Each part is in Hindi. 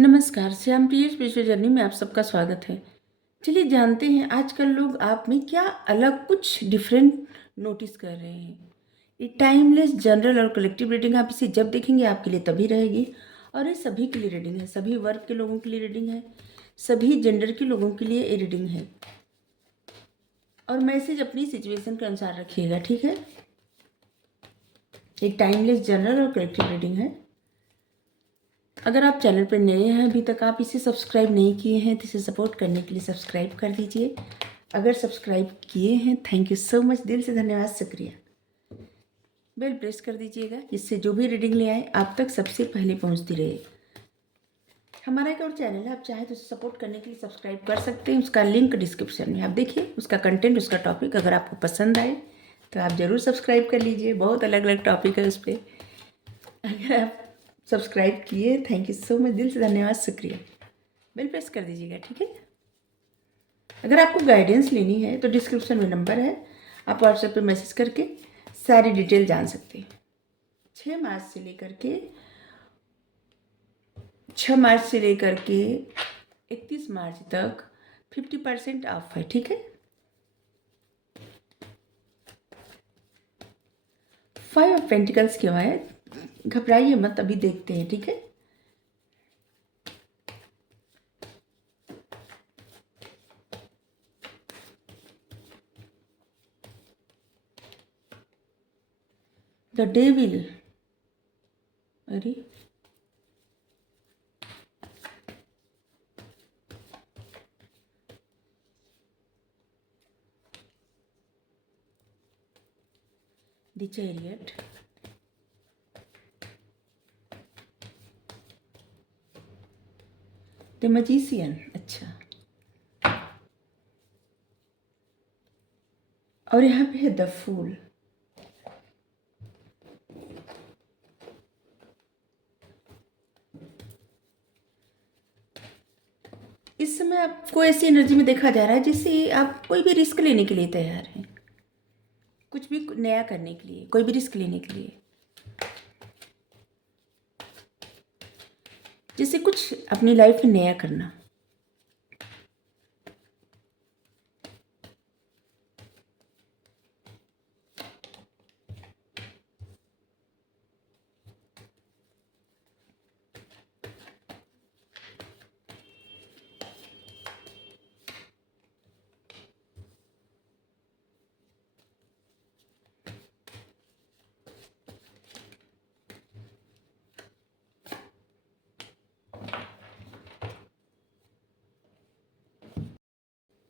नमस्कार, श्याम प्रिय स्पिरिचुअल जर्नी में आप सबका स्वागत है। चलिए जानते हैं आजकल लोग आप में क्या अलग कुछ डिफरेंट नोटिस कर रहे हैं। ये टाइमलेस जनरल और कलेक्टिव रीडिंग आप इसे जब देखेंगे आपके लिए तभी रहेगी। और ये सभी के लिए रीडिंग है, सभी वर्ग के लोगों के लिए रीडिंग है, सभी जेंडर के लोगों के लिए ये रीडिंग है। और मैसेज अपनी सिचुएशन के अनुसार रखिएगा, ठीक है। एक टाइमलेस जनरल और कलेक्टिव रीडिंग है। अगर आप चैनल पर नए हैं, अभी तक आप इसे सब्सक्राइब नहीं किए हैं तो इसे सपोर्ट करने के लिए सब्सक्राइब कर दीजिए। अगर सब्सक्राइब किए हैं, थैंक यू सो मच, दिल से धन्यवाद, शुक्रिया। बेल प्रेस कर दीजिएगा जिससे जो भी रीडिंग ले आए आप तक सबसे पहले पहुंचती रहे। हमारा एक और चैनल है, आप चाहे तो उसे सपोर्ट करने के लिए सब्सक्राइब कर सकते हैं। उसका लिंक डिस्क्रिप्शन में आप देखिए, उसका कंटेंट, उसका टॉपिक अगर आपको पसंद आए तो आप ज़रूर सब्सक्राइब कर लीजिए। बहुत अलग अलग टॉपिक है उस पर। अगर आप सब्सक्राइब किए, थैंक यू सो मच, दिल से धन्यवाद, शुक्रिया। बेल प्रेस कर दीजिएगा, ठीक है। अगर आपको गाइडेंस लेनी है तो डिस्क्रिप्शन में नंबर है, आप व्हाट्सएप पे मैसेज करके सारी डिटेल जान सकते हैं। 6 मार्च से लेकर के 31 मार्च तक 50% ऑफ है, ठीक है। 5 ऑफ पेंटिकल्स क्यों है, घबराइए मत, अभी देखते हैं, ठीक है। द डेविल, अरे द चैरियट, द मैजिशियन, अच्छा। और यहाँ पे है द फूल। इस समय आपको ऐसी एनर्जी में देखा जा रहा है जिससे आप कोई भी रिस्क लेने के लिए तैयार हैं, कुछ भी नया करने के लिए, कोई भी रिस्क लेने के लिए, जैसे कुछ अपनी लाइफ में नया करना।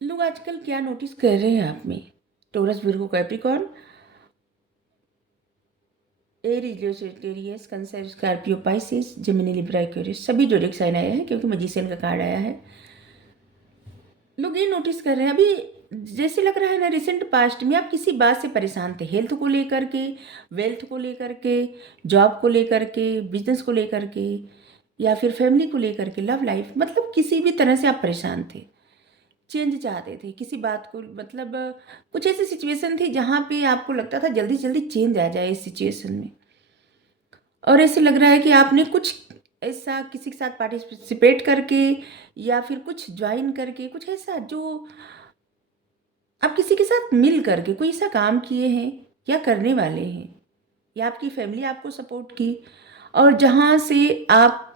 लोग आजकल क्या नोटिस कर रहे हैं आप में, Taurus, Virgo, Capricorn, Aries, Leo, Sagittarius, Cancer, Scorpio, Pisces, Gemini, Libra, Aquarius, सभी जोडिक साइन आया है क्योंकि मैजिशियन का कार्ड आया है। लोग ये नोटिस कर रहे हैं अभी, जैसे लग रहा है ना, रिसेंट पास्ट में आप किसी बात से परेशान थे, हेल्थ को लेकर के, वेल्थ को लेकर के, जॉब को लेकर के, बिजनेस को लेकर के, या फिर फैमिली को लेकर के, लव लाइफ, मतलब किसी भी तरह से आप परेशान थे, चेंज चाहते थे किसी बात को, मतलब कुछ ऐसी सिचुएशन थी जहाँ पे आपको लगता था जल्दी से जल्दी चेंज आ जाए इस सिचुएशन में। और ऐसे लग रहा है कि आपने कुछ ऐसा किसी के साथ पार्टिसिपेट करके या फिर कुछ ज्वाइन करके, कुछ ऐसा जो आप किसी के साथ मिल करके कोई ऐसा काम किए हैं या करने वाले हैं, या आपकी फैमिली आपको सपोर्ट की, और जहाँ से आप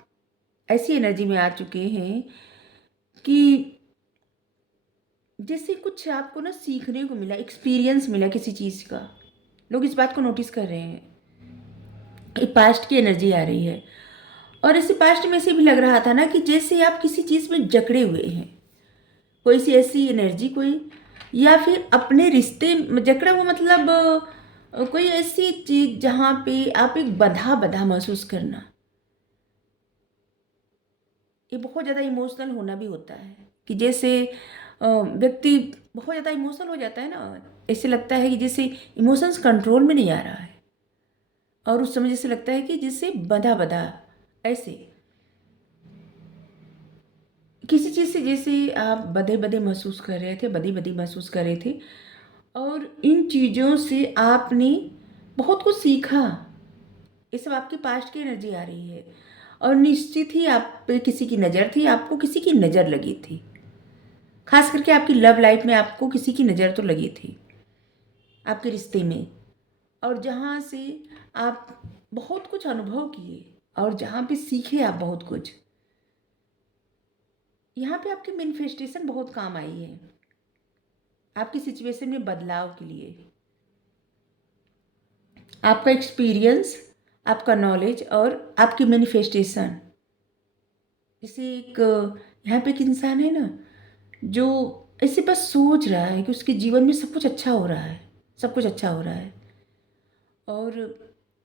ऐसी एनर्जी में आ चुके हैं कि जैसे कुछ आपको ना सीखने को मिला, एक्सपीरियंस मिला किसी चीज़ का। लोग इस बात को नोटिस कर रहे हैं, ये पास्ट की एनर्जी आ रही है। और इसी पास्ट में से भी लग रहा था ना कि जैसे आप किसी चीज़ में जकड़े हुए हैं, कोई सी ऐसी एनर्जी, कोई, या फिर अपने रिश्ते में जकड़ा हुआ, मतलब कोई ऐसी चीज़ जहाँ पे आप एक बंधा बंधा महसूस करना। ये बहुत ज़्यादा इमोशनल होना भी होता है कि जैसे व्यक्ति बहुत ज़्यादा इमोशनल हो जाता है ना, ऐसे लगता है कि जैसे इमोशंस कंट्रोल में नहीं आ रहा है, और उस समय जैसे लगता है कि जैसे बंधा बंधा, ऐसे किसी चीज़ से जैसे आप बधे बधे महसूस कर रहे थे, बधी बधी महसूस कर रहे थे। और इन चीज़ों से आपने बहुत कुछ सीखा। ये सब आपकी पास्ट की एनर्जी आ रही है। और निश्चित ही आप पे किसी की नज़र थी, आपको किसी की नज़र लगी थी। खास करके आपकी लव लाइफ में आपको किसी की नज़र तो लगी थी, आपके रिश्ते में। और जहाँ से आप बहुत कुछ अनुभव किए और जहाँ पे सीखे आप बहुत कुछ, यहाँ पे आपकी मैनिफेस्टेशन बहुत काम आई है आपकी सिचुएशन में बदलाव के लिए। आपका एक्सपीरियंस, आपका नॉलेज और आपकी मैनिफेस्टेशन। जैसे एक यहाँ पे एक इंसान है ना, जो ऐसे बस सोच रहा है कि उसके जीवन में सब कुछ अच्छा हो रहा है, सब कुछ अच्छा हो रहा है, और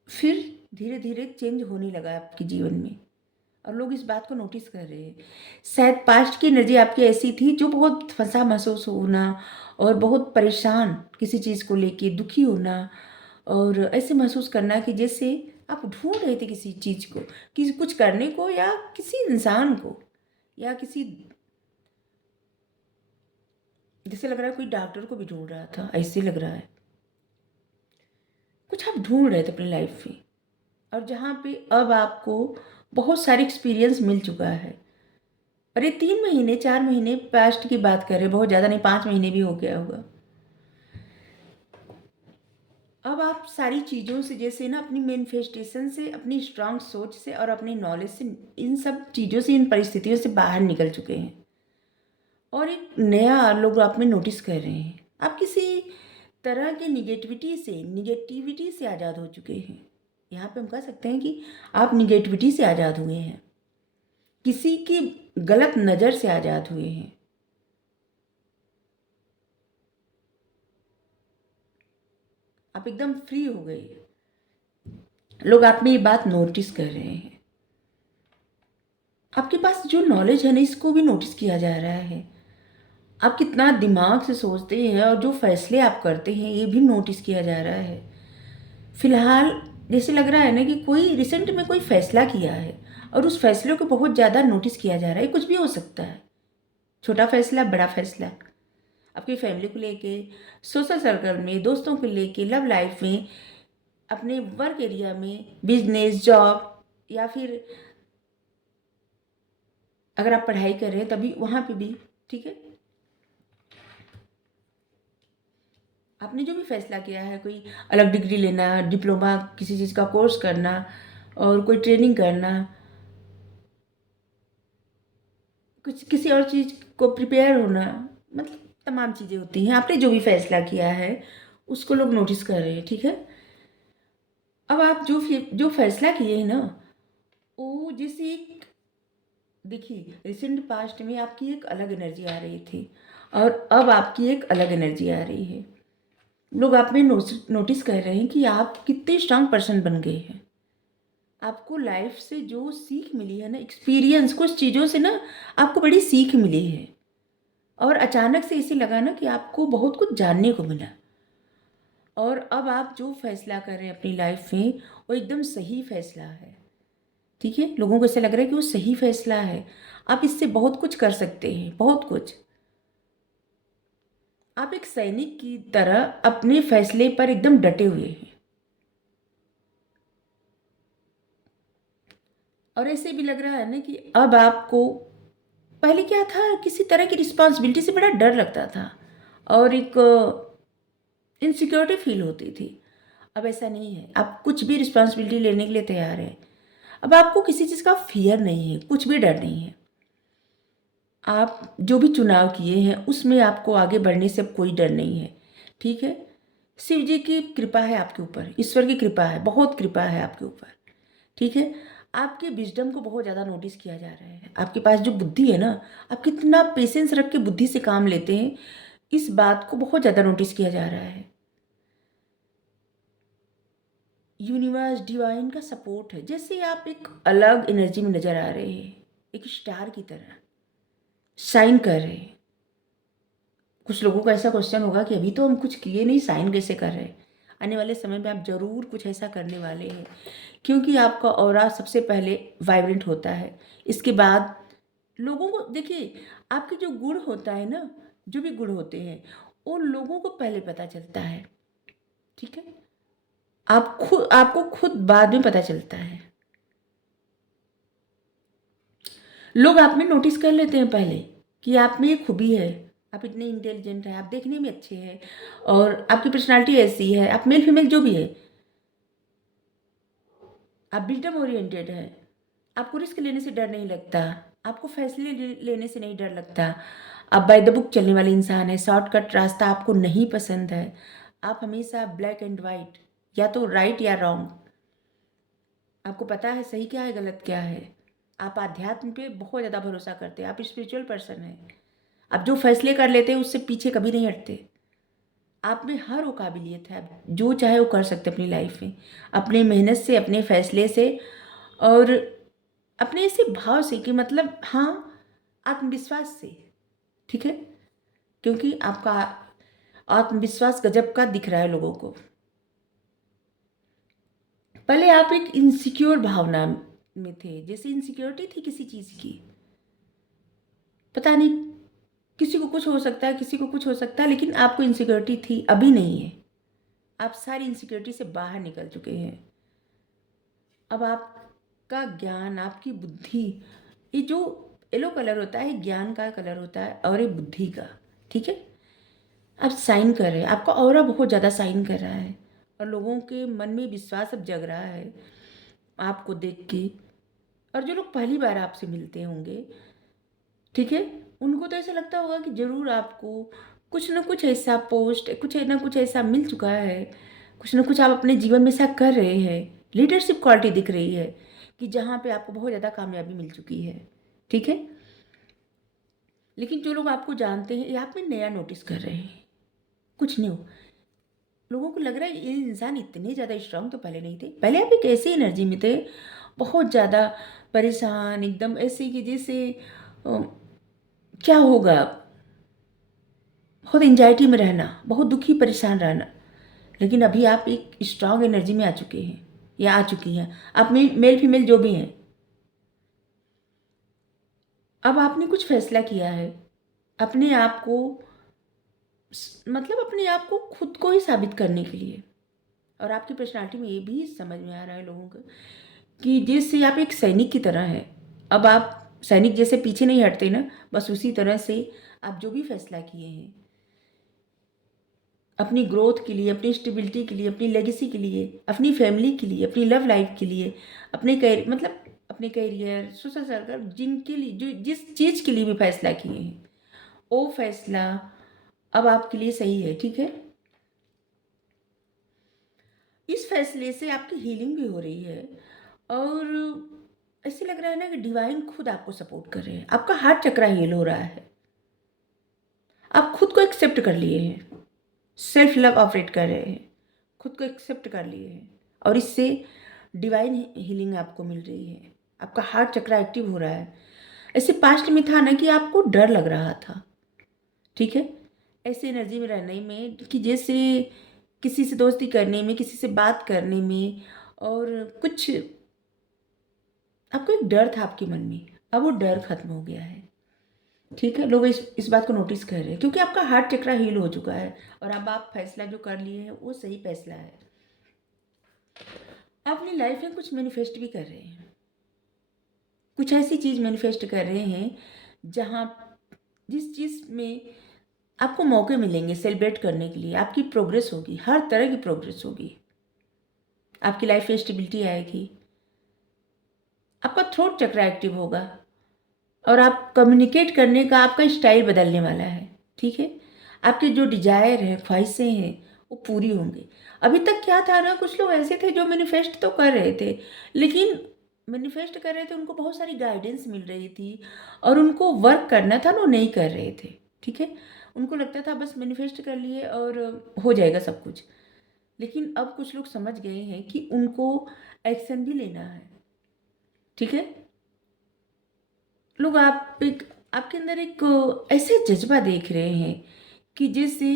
फिर धीरे धीरे चेंज होने लगा आपके जीवन में, और लोग इस बात को नोटिस कर रहे हैं। शायद पास्ट की एनर्जी आपकी ऐसी थी जो बहुत फंसा महसूस होना और बहुत परेशान किसी चीज़ को लेके दुखी होना, और ऐसे महसूस करना कि जैसे आप ढूंढ रहे थे किसी चीज़ को, किसी कुछ करने को, या किसी इंसान को, या किसी, जैसे लग रहा है कोई डॉक्टर को भी ढूंढ रहा था, ऐसे लग रहा है कुछ आप ढूंढ रहे थे अपनी लाइफ में। और जहाँ पे अब आपको बहुत सारे एक्सपीरियंस मिल चुका है। और ये 3 महीने 4 महीने पास्ट की बात कर रहे हैं, बहुत ज़्यादा नहीं, 5 महीने भी हो गया होगा। अब आप सारी चीज़ों से, जैसे ना अपनी मैनिफेस्टेशन से, अपनी स्ट्रांग सोच से और अपनी नॉलेज से, इन सब चीज़ों से, इन परिस्थितियों से बाहर निकल चुके हैं, और एक नया लोग आप में नोटिस कर रहे हैं। आप किसी तरह के निगेटिविटी से आज़ाद हो चुके हैं। यहाँ पे हम कह सकते हैं कि आप निगेटिविटी से आज़ाद हुए हैं, किसी की गलत नज़र से आज़ाद हुए हैं। आप एकदम फ्री हो गए। लोग आप में ये बात नोटिस कर रहे हैं। आपके पास जो नॉलेज है ना, इसको भी नोटिस किया जा रहा है। आप कितना दिमाग से सोचते हैं और जो फैसले आप करते हैं, ये भी नोटिस किया जा रहा है। फिलहाल जैसे लग रहा है ना कि कोई रिसेंट में कोई फैसला किया है, और उस फैसले को बहुत ज़्यादा नोटिस किया जा रहा है। कुछ भी हो सकता है, छोटा फैसला, बड़ा फैसला, अपनी फैमिली को लेके, सोशल सर्कल में, दोस्तों को लेके, लव लाइफ में, अपने वर्क एरिया में, बिजनेस, जॉब, या फिर अगर आप पढ़ाई कर रहे हैं तभी वहाँ पे भी, ठीक है। आपने जो भी फैसला किया है, कोई अलग डिग्री लेना, डिप्लोमा, किसी चीज़ का कोर्स करना, और कोई ट्रेनिंग करना, कुछ किसी और चीज़ को प्रिपेयर होना, मतलब तमाम चीज़ें होती हैं। आपने जो भी फैसला किया है उसको लोग नोटिस कर रहे हैं, ठीक है। अब आप जो फैसला किए हैं ना, वो जैसे एक, देखिए रिसेंट पास्ट में आपकी एक अलग एनर्जी आ रही थी, और अब आपकी एक अलग एनर्जी आ रही है। लोग आप में नोटिस कर रहे हैं कि आप कितने स्ट्रांग पर्सन बन गए हैं। आपको लाइफ से जो सीख मिली है ना, एक्सपीरियंस, कुछ चीज़ों से ना आपको बड़ी सीख मिली है, और अचानक से इसे लगा ना कि आपको बहुत कुछ जानने को मिला। और अब आप जो फैसला कर रहे हैं अपनी लाइफ में, वो एकदम सही फैसला है, ठीक है। लोगों को ऐसा लग रहा है कि वो सही फैसला है। आप इससे बहुत कुछ कर सकते हैं, बहुत कुछ। आप एक सैनिक की तरह अपने फैसले पर एकदम डटे हुए हैं। और ऐसे भी लग रहा है ना कि अब आपको, पहले क्या था, किसी तरह की रिस्पॉन्सिबिलिटी से बड़ा डर लगता था, और एक इनसिक्योरिटी फील होती थी। अब ऐसा नहीं है, आप कुछ भी रिस्पॉन्सिबिलिटी लेने के लिए तैयार है। अब आपको किसी चीज़ का फियर नहीं है, कुछ भी डर नहीं है। आप जो भी चुनाव किए हैं उसमें आपको आगे बढ़ने से अब कोई डर नहीं है, ठीक है। शिव जी की कृपा है आपके ऊपर, ईश्वर की कृपा है, बहुत कृपा है आपके ऊपर, ठीक है। आपके विजडम को बहुत ज़्यादा नोटिस किया जा रहा है। आपके पास जो बुद्धि है ना, आप कितना पेशेंस रख के बुद्धि से काम लेते हैं, इस बात को बहुत ज़्यादा नोटिस किया जा रहा है। यूनिवर्स, डिवाइन का सपोर्ट है, जैसे आप एक अलग एनर्जी में नज़र आ रहे हैं, एक स्टार की तरह शाइन कर रहे हैं। कुछ लोगों का ऐसा क्वेश्चन होगा कि अभी तो हम कुछ किए नहीं, साइन कैसे कर रहे हैं। आने वाले समय में आप ज़रूर कुछ ऐसा करने वाले हैं, क्योंकि आपका ऑरा सबसे पहले वाइब्रेंट होता है। इसके बाद लोगों को, देखिए आपके जो गुण होता है ना, जो भी गुण होते हैं, वो लोगों को पहले पता चलता है, ठीक है। आपको खुद बाद में पता चलता है। लोग आप में नोटिस कर लेते हैं पहले कि आप में ये खूबी है, आप इतने इंटेलिजेंट हैं, आप देखने में अच्छे हैं और आपकी पर्सनालिटी ऐसी है, आप मेल फीमेल जो भी है, आप विजडम ओरिएंटेड है, आपको रिस्क लेने से डर नहीं लगता, आपको फैसले लेने से नहीं डर लगता, आप बाय द बुक चलने वाले इंसान हैं, शॉर्टकट रास्ता आपको नहीं पसंद है, आप हमेशा ब्लैक एंड वाइट, या तो राइट या रॉन्ग, आपको पता है सही क्या है गलत क्या है, आप आध्यात्म पे बहुत ज़्यादा भरोसा करते हैं, आप स्पिरिचुअल पर्सन हैं, आप जो फैसले कर लेते हैं उससे पीछे कभी नहीं हटते, आप में हर वो काबिलियत है, आप जो चाहे वो कर सकते हैं अपनी लाइफ में, अपनी मेहनत से, अपने फैसले से और अपने ऐसे भाव से कि मतलब हाँ, आत्मविश्वास से, ठीक है, क्योंकि आपका आत्मविश्वास गजब का दिख रहा है लोगों को। पहले आप एक इनसिक्योर भावना में थे, जैसे इनसिक्योरिटी थी किसी चीज़ की, पता नहीं किसी को कुछ हो सकता है, किसी को कुछ हो सकता है, लेकिन आपको इनसिक्योरिटी थी, अभी नहीं है, आप सारी इनसिक्योरिटी से बाहर निकल चुके हैं। अब आपका ज्ञान, आपकी बुद्धि, ये जो येलो कलर होता है ज्ञान का कलर होता है और ये बुद्धि का, ठीक है, आप साइन कर रहे हैं, आपका ऑरा बहुत ज़्यादा साइन कर रहा है और लोगों के मन में विश्वास अब जग रहा है आपको देख के। और जो लोग पहली बार आपसे मिलते होंगे, ठीक है, उनको तो ऐसा लगता होगा कि ज़रूर आपको कुछ ना कुछ ऐसा पोस्ट, कुछ ना कुछ ऐसा मिल चुका है, कुछ ना कुछ आप अपने जीवन में ऐसा कर रहे हैं, लीडरशिप क्वालिटी दिख रही है कि जहाँ पे आपको बहुत ज़्यादा कामयाबी मिल चुकी है, ठीक है। लेकिन जो लोग आपको जानते हैं ये आप में नया नोटिस कर रहे हैं, कुछ न्यू, लोगों को लग रहा है ये इंसान इतने ज़्यादा स्ट्रांग तो पहले नहीं थे, पहले आप एक ऐसी एनर्जी में थे, बहुत ज़्यादा परेशान, एकदम ऐसे कि जैसे क्या होगा, बहुत एंजाइटी में रहना, बहुत दुखी परेशान रहना। लेकिन अभी आप एक स्ट्रांग एनर्जी में आ चुके हैं या आ चुकी हैं, आप मेल फीमेल जो भी हैं। अब आपने कुछ फैसला किया है अपने आप को, मतलब अपने आप को खुद को ही साबित करने के लिए। और आपकी पर्सनालिटी में ये भी समझ में आ रहा है लोगों को कि जैसे आप एक सैनिक की तरह हैं। अब आप सैनिक जैसे पीछे नहीं हटते ना, बस उसी तरह से आप जो भी फैसला किए हैं अपनी ग्रोथ के लिए, अपनी स्टेबिलिटी के लिए, अपनी लेगेसी के लिए, अपनी फैमिली के लिए, अपनी लव लाइफ के लिए, अपने कैरियर, मतलब अपने कैरियर, सोशल सर्कल, जिनके लिए जो जिस चीज़ के लिए भी फैसला किए हैं वो फैसला अब आपके लिए सही है, ठीक है। इस फैसले से आपकी हीलिंग भी हो रही है और ऐसे लग रहा है ना कि डिवाइन खुद आपको सपोर्ट कर रहे हैं, आपका हार्ट चक्रा हील हो रहा है, आप खुद को एक्सेप्ट कर लिए हैं, सेल्फ लव ऑपरेट कर रहे हैं, खुद को एक्सेप्ट कर लिए हैं और इससे डिवाइन हीलिंग आपको मिल रही है, आपका हार्ट चक्र एक्टिव हो रहा है। ऐसे पास्ट में था ना कि आपको डर लग रहा था, ठीक है, ऐसी एनर्जी में रहने में कि जैसे किसी से दोस्ती करने में, किसी से बात करने में, और कुछ आपको एक डर था आपके मन में, अब वो डर खत्म हो गया है, ठीक है। लोग इस बात को नोटिस कर रहे हैं क्योंकि आपका हार्ट चक्र हील हो चुका है और अब आप फैसला जो कर लिए हैं वो सही फैसला है। आप अपनी लाइफ में कुछ मैनिफेस्ट भी कर रहे हैं, कुछ ऐसी चीज़ मैनिफेस्ट कर रहे हैं जहाँ जिस चीज़ में आपको मौके मिलेंगे सेलिब्रेट करने के लिए, आपकी प्रोग्रेस होगी, हर तरह की प्रोग्रेस होगी, आपकी लाइफ में स्टेबिलिटी आएगी, आपका थ्रोट चक्र एक्टिव होगा और आप कम्युनिकेट करने का आपका स्टाइल बदलने वाला है, ठीक है। आपके जो डिजायर हैं, ख्वाहिशें हैं, वो पूरी होंगी। अभी तक क्या था ना, कुछ लोग ऐसे थे जो मैनिफेस्ट तो कर रहे थे, लेकिन मैनिफेस्ट कर रहे थे, उनको बहुत सारी गाइडेंस मिल रही थी और उनको वर्क करना था ना, वो नहीं कर रहे थे, ठीक है। उनको लगता था बस मैनिफेस्ट कर लिए और हो जाएगा सब कुछ। लेकिन अब कुछ लोग समझ गए हैं कि उनको एक्शन भी लेना है, ठीक है। लोग आपके अंदर एक ऐसे जज्बा देख रहे हैं कि जैसे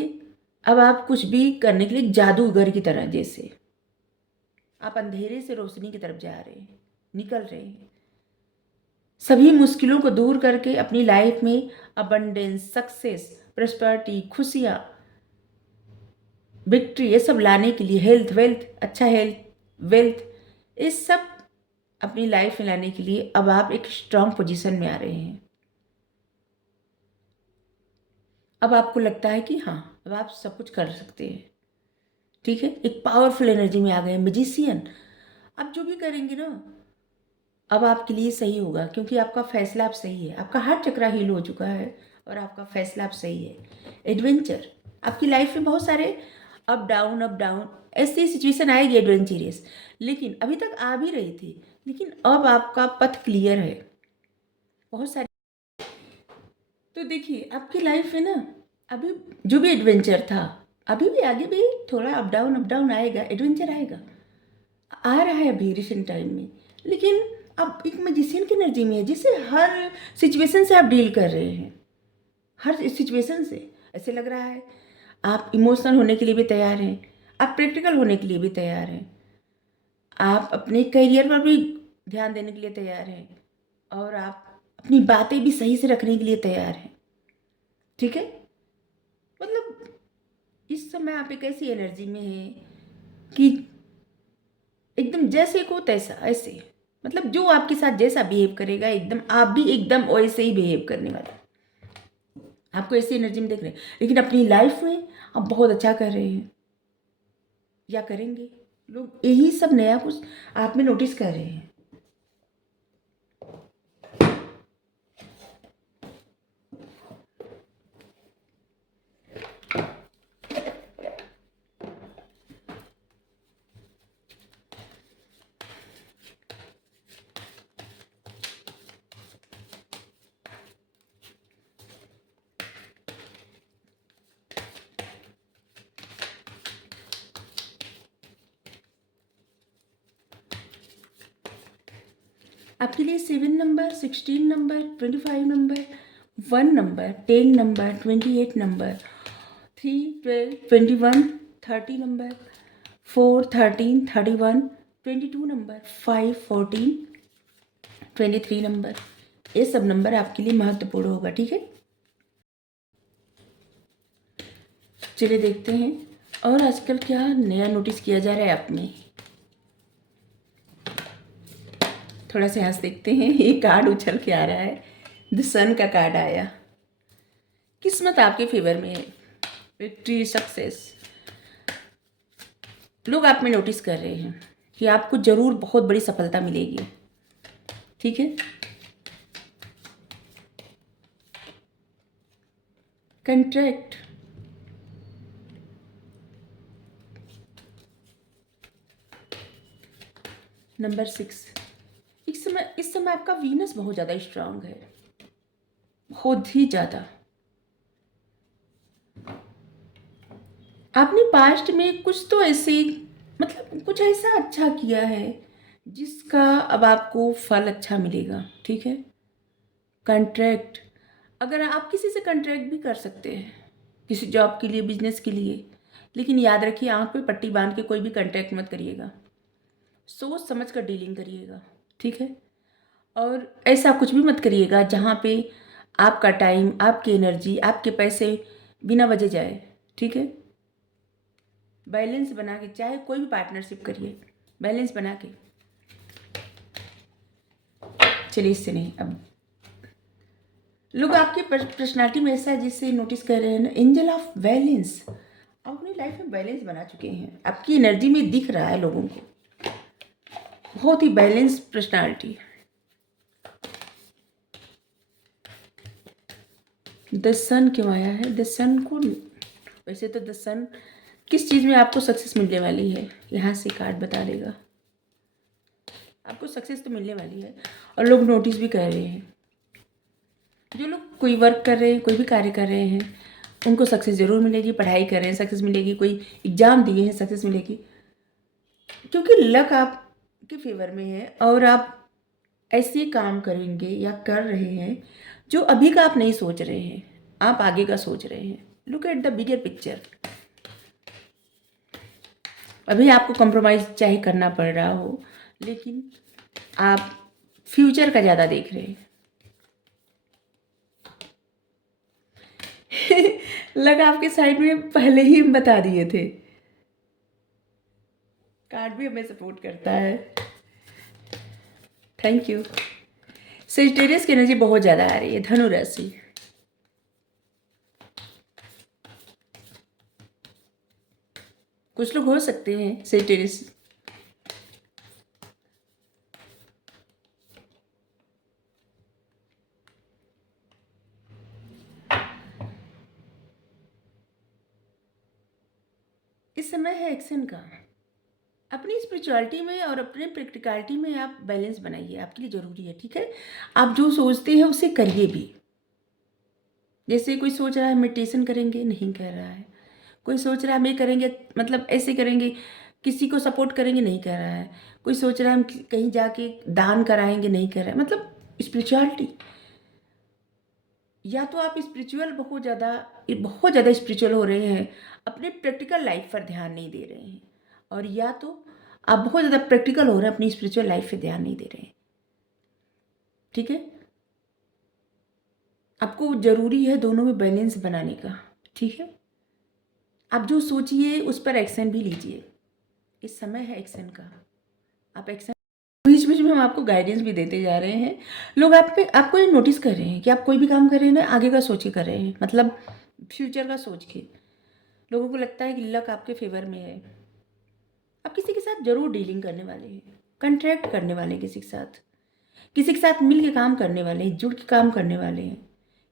अब आप कुछ भी करने के लिए जादूगर की तरह, जैसे आप अंधेरे से रोशनी की तरफ जा रहे हैं, निकल रहे हैं, सभी मुश्किलों को दूर करके अपनी लाइफ में अबंडेंस, सक्सेस, प्रॉस्पेरिटी, खुशियाँ, विक्ट्री, ये सब लाने के लिए, हेल्थ, वेल्थ, अच्छा हेल्थ, वेल्थ, ये सब अपनी लाइफ में लाने के लिए अब आप एक स्ट्रांग पोजीशन में आ रहे हैं। अब आपको लगता है कि हाँ, अब आप सब कुछ कर सकते हैं। ठीक है, एक पावरफुल एनर्जी में आ गए, मैजिशियन। आप जो भी करेंगे ना, अब आपके लिए सही होगा, क्योंकि आपका फैसला अब सही है। आपका हार्ट चक्रा हील हो चुका है और आपका फैसला अब सही है। एडवेंचर, आपकी लाइफ में बहुत सारे अप डाउन ऐसी सिचुएशन आएगी एडवेंचरस, लेकिन अभी तक आ भी रही थी, लेकिन अब आपका पथ क्लियर है। बहुत सारी, तो देखिए आपकी लाइफ में ना, अभी जो भी एडवेंचर था, अभी भी आगे भी थोड़ा अप डाउन आएगा, एडवेंचर आएगा, आ रहा है अभी रिसेंट टाइम में। लेकिन अब एक मैजिशियन की एनर्जी में है, जिससे हर सिचुएशन से आप डील कर रहे हैं। हर सिचुएशन से ऐसे लग रहा है आप इमोशनल होने के लिए भी तैयार हैं, आप प्रैक्टिकल होने के लिए भी तैयार हैं, आप अपने करियर पर भी ध्यान देने के लिए तैयार हैं, और आप अपनी बातें भी सही से रखने के लिए तैयार हैं। ठीक है, मतलब इस समय आप एक ऐसी एनर्जी में हैं कि एकदम जैसे को तैसा, ऐसे मतलब जो आपके साथ जैसा बिहेव करेगा, एकदम आप भी एकदम वैसे ही बिहेव करने वाला। आपको ऐसी एनर्जी में देख रहे हैं, लेकिन अपनी लाइफ में आप बहुत अच्छा कर रहे हैं या करेंगे। लोग यही सब नया कुछ आप में नोटिस कर रहे हैं। आपके लिए 7 number, 16 number, 25 number, 1 number, 10 number, 28 number, 3, 12, 21, 30 number, 4, 13, 31, 22 number, 5, 14, 23 number, ये सब नंबर आपके लिए महत्वपूर्ण होगा। ठीक है, चलिए देखते हैं और आजकल क्या नया नोटिस किया जा रहा है आप में। थोड़ा सा यहाँ से देखते हैं, ये कार्ड उछल के आ रहा है, द सन का कार्ड आया। किस्मत आपके फेवर में है, विक्ट्री, सक्सेस। लोग आप में नोटिस कर रहे हैं कि आपको ज़रूर बहुत बड़ी सफलता मिलेगी। ठीक है, कंट्रैक्ट, नंबर 6। इस समय आपका वीनस बहुत ज़्यादा स्ट्रांग है, बहुत ही ज़्यादा। आपने पास्ट में कुछ तो ऐसे, मतलब कुछ ऐसा अच्छा किया है जिसका अब आपको फल अच्छा मिलेगा। ठीक है, कंट्रैक्ट, अगर आप किसी से कंट्रैक्ट भी कर सकते हैं, किसी जॉब के लिए, बिजनेस के लिए, लेकिन याद रखिए आंख पे पट्टी बांध के कोई भी कंट्रैक्ट मत करिएगा, सोच समझ कर डीलिंग करिएगा। ठीक है, और ऐसा कुछ भी मत करिएगा जहाँ पे आपका टाइम, आपकी एनर्जी, आपके पैसे बिना वजह जाए। ठीक है, बैलेंस बना के, चाहे कोई भी पार्टनरशिप करिए, बैलेंस बना के। चलिए इससे नहीं, अब लोग आपकी पर्सनालिटी में ऐसा है जिससे नोटिस कर रहे हैं ना, एंजल ऑफ बैलेंस। आप अपनी लाइफ में बैलेंस बना चुके हैं, आपकी एनर्जी में दिख रहा है लोगों को, बहुत ही बैलेंस पर्सनालिटी। द सन क्यों आया है? द सन को, वैसे तो द सन किस चीज़ में आपको सक्सेस मिलने वाली है, यहाँ से कार्ड बता देगा। आपको सक्सेस तो मिलने वाली है और लोग नोटिस भी कर रहे हैं। जो लोग कोई वर्क कर रहे हैं, कोई भी कार्य कर रहे हैं, उनको सक्सेस ज़रूर मिलेगी। पढ़ाई कर रहे हैं, सक्सेस मिलेगी। कोई एग्ज़ाम दिए हैं, सक्सेस मिलेगी, क्योंकि लक आपके फेवर में है और आप ऐसे काम करेंगे या कर रहे हैं जो अभी का आप नहीं सोच रहे हैं, आप आगे का सोच रहे हैं। Look at the bigger picture. अभी आपको कॉम्प्रोमाइज़ चाहे करना पड़ रहा हो, लेकिन आप फ्यूचर का ज़्यादा देख रहे हैं। लगा आपके साइड में पहले ही हम बता दिए थे। कार्ड भी हमें सपोर्ट करता है। Thank you. सेजिटेरियस की एनर्जी बहुत ज़्यादा आ रही है, धनु राशि। कुछ लोग हो सकते हैं सेजिटेरियस। इस समय है एक्शन का। अपनी स्पिरिचुअलिटी में और अपने प्रैक्टिकलिटी में आप बैलेंस बनाइए, आपके लिए ज़रूरी है, ठीक है। आप जो सोचते हैं उसे करिए भी। जैसे कोई सोच रहा है मेडिटेशन करेंगे, नहीं कर रहा है। कोई सोच रहा है हम ये करेंगे, मतलब ऐसे करेंगे, किसी को सपोर्ट करेंगे, नहीं कर रहा है। कोई सोच रहा है हम कहीं जाके दान कराएंगे, नहीं कर रहा है। मतलब स्पिरिचुअलिटी, या तो आप स्पिरिचुअल बहुत ज़्यादा स्पिरिचुअल हो रहे हैं, अपने प्रैक्टिकल लाइफ पर ध्यान नहीं दे रहे हैं, और या तो आप बहुत ज़्यादा प्रैक्टिकल हो रहे हैं, अपनी स्पिरिचुअल लाइफ पे ध्यान नहीं दे रहे हैं, ठीक है। आपको ज़रूरी है दोनों में बैलेंस बनाने का, ठीक है। आप जो सोचिए उस पर एक्शन भी लीजिए। इस समय है एक्शन का, आप एक्शन। बीच बीच में हम आपको गाइडेंस भी देते जा रहे हैं। लोग आपको ये नोटिस कर रहे हैं कि आप कोई भी काम कर रहे हैं ना, आगे का सोच के कर रहे हैं, मतलब फ्यूचर का सोच के। लोगों को लगता है कि लक आपके फेवर में है। आप किसी के साथ जरूर डीलिंग करने वाले हैं, कंट्रैक्ट करने वाले हैं, किसी के साथ मिल के काम करने वाले हैं, जुड़ के काम करने वाले हैं।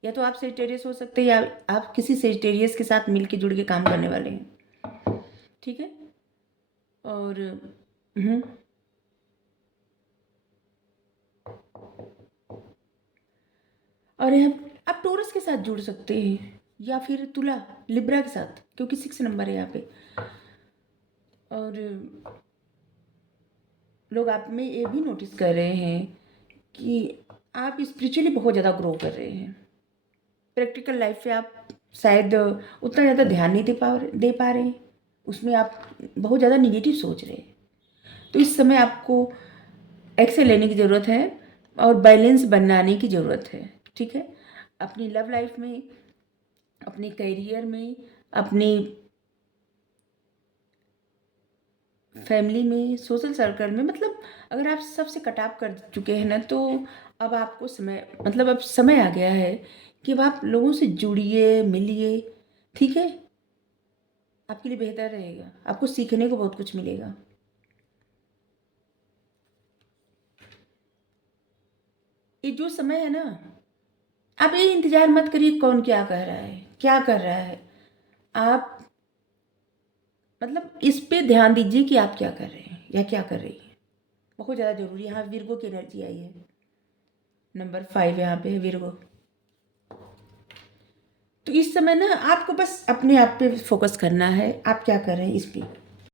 या तो आप सेजिटेरियस हो सकते हैं, या आप किसी सेजिटेरियस के साथ मिल के जुड़ के काम करने वाले हैं, ठीक है। और और आप टोरस के साथ जुड़ सकते हैं, या फिर तुला लिब्रा के साथ, क्योंकि 6 नंबर है यहाँ पे। और लोग आप में ये भी नोटिस कर रहे हैं कि आप स्पिरिचुअली बहुत ज़्यादा ग्रो कर रहे हैं। प्रैक्टिकल लाइफ पे आप शायद उतना ज़्यादा ध्यान नहीं दे पा रहे हैं, उसमें आप बहुत ज़्यादा निगेटिव सोच रहे हैं। तो इस समय आपको एक्शन लेने की ज़रूरत है और बैलेंस बनाने की ज़रूरत है, ठीक है। अपनी लव लाइफ में, अपने करियर में, अपनी फैमिली में, सोशल सर्कल में, मतलब अगर आप सबसे कट ऑफ कर चुके हैं ना, तो अब आपको अब समय आ गया है कि अब आप लोगों से जुड़िए, मिलिए, ठीक है। आपके लिए बेहतर रहेगा, आपको सीखने को बहुत कुछ मिलेगा। ये जो समय है ना, आप ये इंतजार मत करिए कौन क्या कह रहा है, क्या कर रहा है। आप इस पे ध्यान दीजिए कि आप क्या कर रहे हैं या क्या कर रही हैं, बहुत ज़्यादा जरूरी है। यहाँ विर्गो की एनर्जी आई है, नंबर 5 यहाँ पे है विर्गो। तो इस समय ना आपको बस अपने आप पे फोकस करना है, आप क्या कर रहे हैं इस पे।